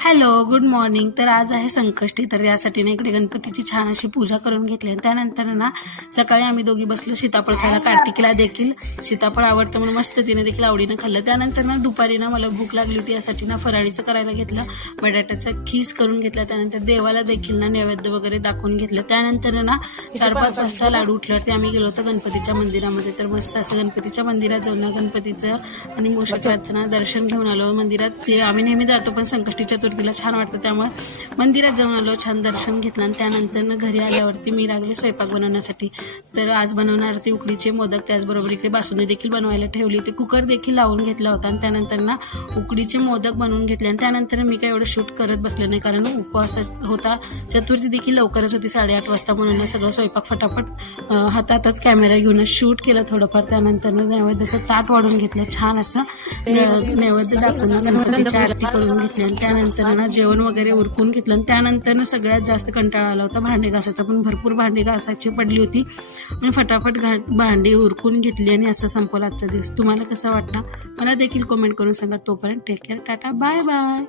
Hello, good morning. तर आज आहे संकष्टी, तर यासाठी ना इकडे गणपतीची छान अशी पूजा करून घेतली. आणि त्यानंतर ना सकाळी आम्ही दोघी बसलो सीताफळ खायला. कार्तिकीला देखील सीताफळ आवडतं म्हणून मस्त तिने देखील आवडीनं खाल्लं. त्यानंतर ना दुपारी ना मला भूक लागली होती, यासाठी ना फराळीचं करायला घेतलं. बटाट्याचा खीस करून घेतला. त्यानंतर देवाला देखील ना नैवेद्य वगैरे दाखवून घेतलं. त्यानंतर ना 4-5 वाजता लाडू उठल्यावरती आम्ही गेलो होतो गणपतीच्या मंदिरामध्ये. तर मस्त असं गणपतीच्या मंदिरात जाऊन ना गणपतीचं आणि मोषकाचं दर्शन घेऊन आलो. मंदिरात ते आम्ही नेहमी जातो, पण संकष्टी चतुर्थीला छान वाटतं त्यामुळे मंदिरात जाऊन आलो, छान दर्शन घेतलं. आणि त्यानंतर घरी आल्यावरती मी लागले स्वयंपाक बनवण्यासाठी. तर आज बनवणार होते उकडीचे मोदक, त्याचबरोबर इकडे बासुंदी देखील बनवायला ठेवली होती. कुकर देखील लावून घेतला होता. आणि त्यानंतर ना उकडीचे मोदक बनवून घेतले. आणि त्यानंतर मी काय एवढं शूट करत बसले नाही, कारण उपवास होता. चतुर्थी देखील लवकरच होती, 8:30 वाजता. म्हणून सगळं स्वयंपाक फटाफट हातातच कॅमेरा घेऊन शूट केलं थोडंफार. त्यानंतर नैवेद्याचं ताट वाढून घेतलं, छान असं नैवेद्य दाखवून गणपतीची आरती करून घेतली. आणि त्यानंतर ना जेवण वगैरे उरकून घेतलं. आणि त्यानंतर ना सगळ्यात जास्त कंटाळा आला होता भांडे घासायचा, पण भरपूर भांडे घासायची पडली होती आणि फटाफट भांडी उरकून घेतली. आणि असं संपवला आजचा दिवस. तुम्हाला कसा वाटला मला देखील कमेंट करून सांगा. तोपर्यंत take care, tata, bye bye.